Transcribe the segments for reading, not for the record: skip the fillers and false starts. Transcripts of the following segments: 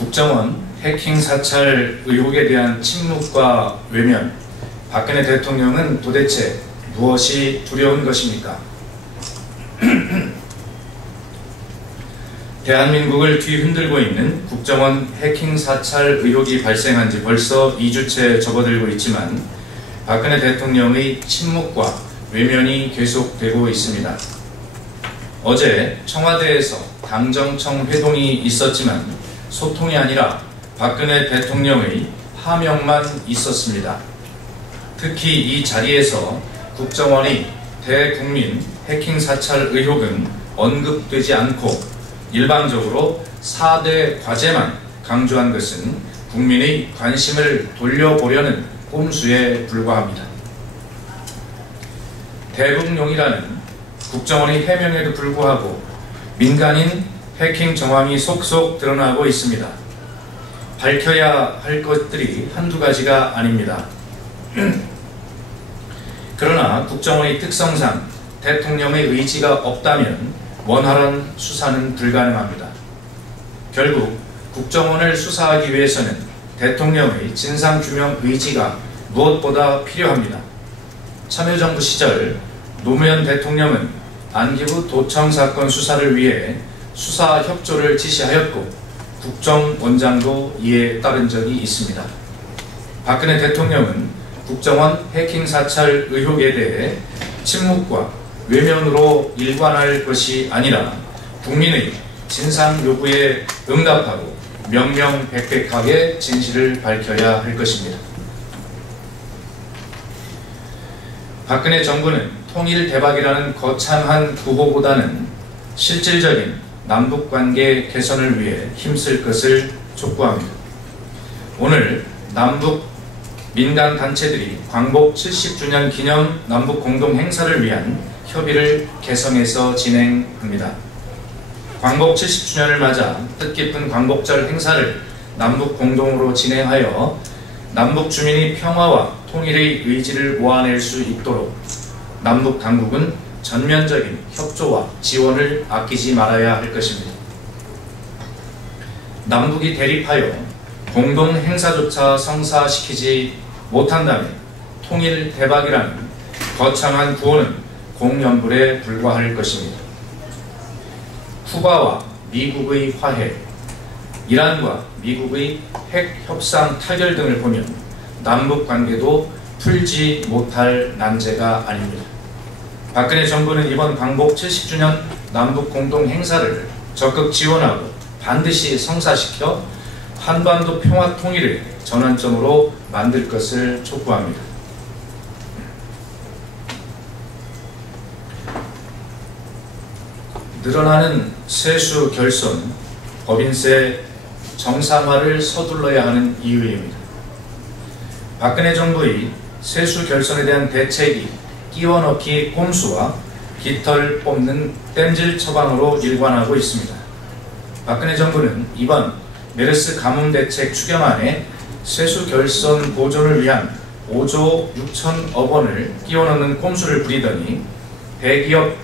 국정원 해킹 사찰 의혹에 대한 침묵과 외면, 박근혜 대통령은 도대체 무엇이 두려운 것입니까? 대한민국을 뒤흔들고 있는 국정원 해킹 사찰 의혹이 발생한 지 벌써 2주째 접어들고 있지만 박근혜 대통령의 침묵과 외면이 계속되고 있습니다. 어제 청와대에서 당정청 회동이 있었지만 소통이 아니라 박근혜 대통령의 하명만 있었습니다. 특히 이 자리에서 국정원의 대국민 해킹 사찰 의혹은 언급되지 않고 일방적으로 4대 과제만 강조한 것은 국민의 관심을 돌려보려는 꼼수에 불과합니다. 대북용이라는 국정원의 해명에도 불구하고 민간인 해킹 정황이 속속 드러나고 있습니다. 밝혀야 할 것들이 한두 가지가 아닙니다. 그러나 국정원의 특성상 대통령의 의지가 없다면 원활한 수사는 불가능합니다. 결국 국정원을 수사하기 위해서는 대통령의 진상규명 의지가 무엇보다 필요합니다. 참여정부 시절 노무현 대통령은 안기부 도청 사건 수사를 위해 수사 협조를 지시하였고 국정원장도 이에 따른 적이 있습니다. 박근혜 대통령은 국정원 해킹 사찰 의혹에 대해 침묵과 외면으로 일관할 것이 아니라 국민의 진상 요구에 응답하고 명명백백하게 진실을 밝혀야 할 것입니다. 박근혜 정부는 통일 대박이라는 거창한 구호보다는 실질적인 남북관계 개선을 위해 힘쓸 것을 촉구합니다. 오늘 남북 민간단체들이 광복 70주년 기념 남북공동행사를 위한 협의를 개성에서 진행합니다. 광복 70주년을 맞아 뜻깊은 광복절 행사를 남북 공동으로 진행하여 남북 주민이 평화와 통일의 의지를 모아낼 수 있도록 남북 당국은 전면적인 협조와 지원을 아끼지 말아야 할 것입니다. 남북이 대립하여 공동 행사조차 성사시키지 못한다면 통일 대박이라는 거창한 구호는 공연불에 불과할 것입니다. 쿠바와 미국의 화해, 이란과 미국의 핵 협상 타결 등을 보면 남북 관계도 풀지 못할 난제가 아닙니다. 박근혜 정부는 이번 광복 70주년 남북 공동 행사를 적극 지원하고 반드시 성사시켜 한반도 평화 통일을 전환점으로 만들 것을 촉구합니다. 늘어나는 세수 결손, 법인세 정상화를 서둘러야 하는 이유입니다. 박근혜 정부의 세수 결손에 대한 대책이 끼워넣기 꼼수와 깃털 뽑는 땜질 처방으로 일관하고 있습니다. 박근혜 정부는 이번 메르스 가뭄 대책 추경안에 세수 결손 보존을 위한 5조 6천억 원을 끼워넣는 꼼수를 부리더니 대기업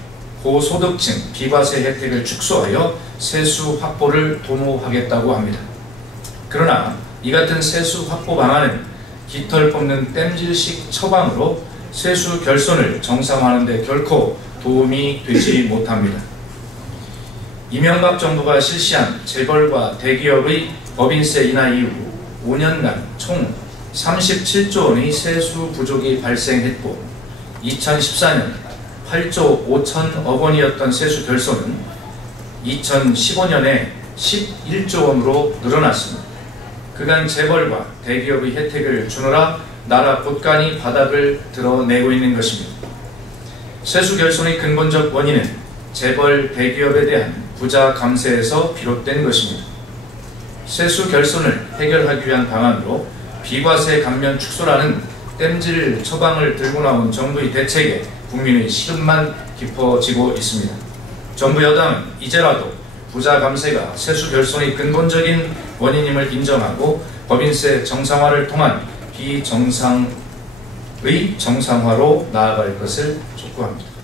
고소득층 비과세 혜택을 축소하여 세수 확보를 도모하겠다고 합니다. 그러나 이 같은 세수 확보 방안은 깃털 뽑는 땜질식 처방으로 세수 결손을 정상화하는 데 결코 도움이 되지 못합니다. 이명박 정부가 실시한 재벌과 대기업의 법인세 인하 이후 5년간 총 37조 원의 세수 부족이 발생했고 2014년 8조 5천억 원이었던 세수 결손은 2015년에 11조 원으로 늘어났습니다. 그간 재벌과 대기업의 혜택을 주느라 나라 곳간이 바닥을 드러내고 있는 것입니다. 세수 결손의 근본적 원인은 재벌 대기업에 대한 부자 감세에서 비롯된 것입니다. 세수 결손을 해결하기 위한 방안으로 비과세 감면 축소라는 땜질 처방을 들고 나온 정부의 대책에 국민의 시름만 깊어지고 있습니다. 정부 여당은 이제라도 부자 감세가 세수 결손의 근본적인 원인임을 인정하고 법인세 정상화를 통한 비정상의 정상화로 나아갈 것을 촉구합니다.